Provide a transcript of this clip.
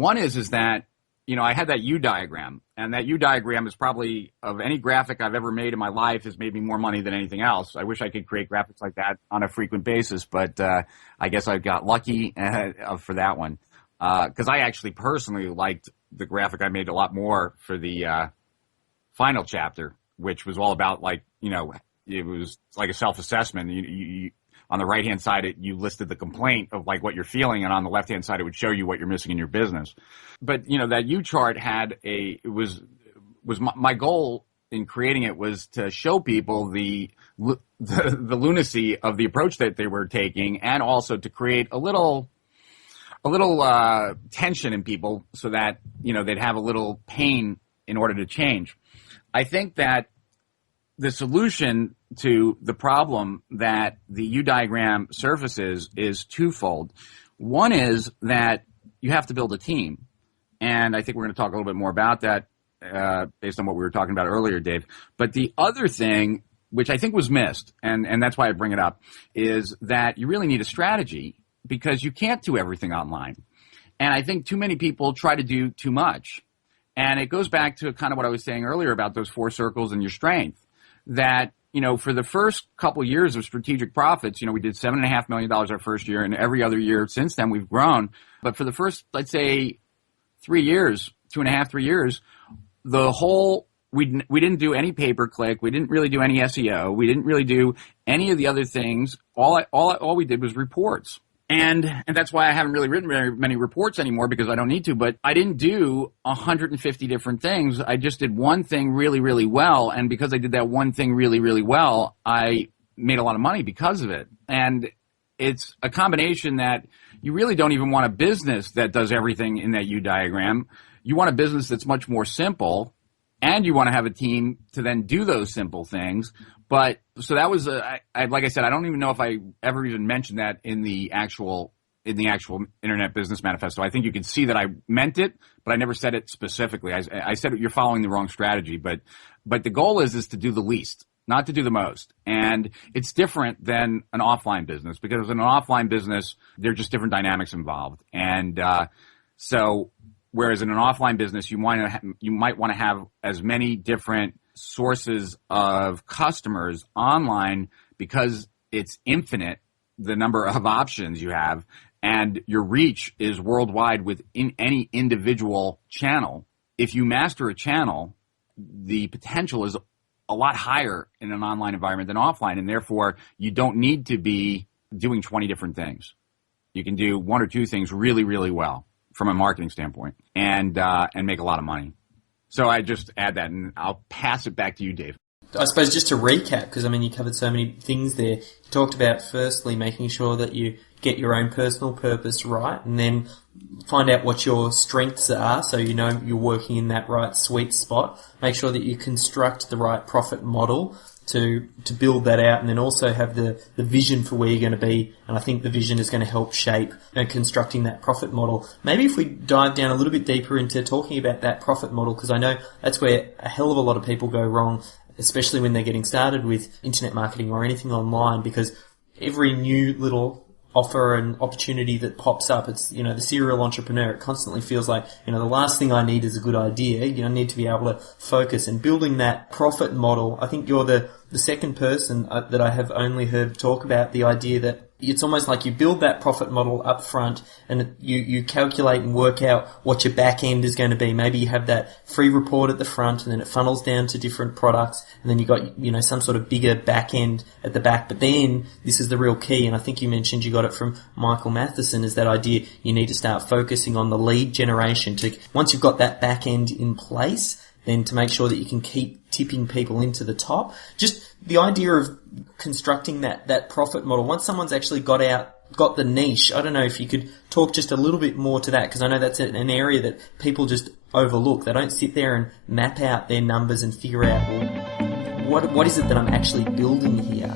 One is that, I had that U diagram, and that U diagram is probably, of any graphic I've ever made in my life, has made me more money than anything else. I wish I could create graphics like that on a frequent basis, but I guess I got lucky for that one. Because I actually personally liked the graphic I made a lot more for the final chapter, which was all about, it was like a self-assessment. You on the right-hand side, you listed the complaint of what you're feeling, and on the left-hand side, it would show you what you're missing in your business. But that U chart my goal in creating it was to show people the lunacy of the approach that they were taking, and also to create a little tension in people, so that they'd have a little pain in order to change. I think that the solution to the problem that the U diagram surfaces is twofold. One is that you have to build a team, and I think we're going to talk a little bit more about that based on what we were talking about earlier, Dave. But the other thing, which I think was missed, and that's why I bring it up, is that you really need a strategy, because you can't do everything online. And I think too many people try to do too much. And it goes back to kind of what I was saying earlier about those 4 circles and your strength. That, for the first couple years of Strategic Profits, we did $7.5 million our first year, and every other year since then we've grown. But for the first, let's say, 3 years, 2.5, 3 years, we didn't do any pay-per-click. We didn't really do any SEO. We didn't really do any of the other things. All we did was reports. And that's why I haven't really written very many reports anymore, because I don't need to. But I didn't do 150 different things. I just did one thing really, really well. And because I did that one thing really, really well, I made a lot of money because of it. And it's a combination that you really don't even want a business that does everything in that U diagram. You want a business that's much more simple, and you want to have a team to then do those simple things. But so that was like I said, I don't even know if I ever even mentioned that in the actual Internet Business Manifesto. I think you can see that I meant it, but I never said it specifically. I said you're following the wrong strategy, but the goal is to do the least, not to do the most. And it's different than an offline business, because in an offline business, there are just different dynamics involved. And so whereas in an offline business, you might want to have as many different sources of customers online, because it's infinite, the number of options you have, and your reach is worldwide within any individual channel. If you master a channel, the potential is a lot higher in an online environment than offline, and therefore you don't need to be doing 20 different things. You can do 1 or 2 things really, really well from a marketing standpoint, and make a lot of money. So I just add that, and I'll pass it back to you, Dave. I suppose just to recap, because you covered so many things there. You talked about firstly making sure that you get your own personal purpose right, and then find out what your strengths are, so you're working in that right sweet spot. Make sure that you construct the right profit model to build that out, and then also have the vision for where you're going to be. And I think the vision is going to help shape constructing that profit model. Maybe if we dive down a little bit deeper into talking about that profit model, because I know that's where a hell of a lot of people go wrong, especially when they're getting started with internet marketing or anything online, because every new little offer and opportunity that pops up, it's, the serial entrepreneur, it constantly feels like, the last thing I need is a good idea. I need to be able to focus, and building that profit model. I think you're the second person that I have only heard talk about the idea that it's almost like you build that profit model up front, and you calculate and work out what your back end is going to be. Maybe you have that free report at the front, and then it funnels down to different products, and then you got some sort of bigger back end at the back. But then this is the real key, and I think you mentioned you got it from Michael Matheson, is that idea you need to start focusing on the lead generation. Once you've got that back end in place, then to make sure that you can keep tipping people into the top. Just the idea of constructing that profit model. Once someone's actually got the niche, I don't know if you could talk just a little bit more to that, because I know that's an area that people just overlook. They don't sit there and map out their numbers and figure out, well, what is it that I'm actually building here?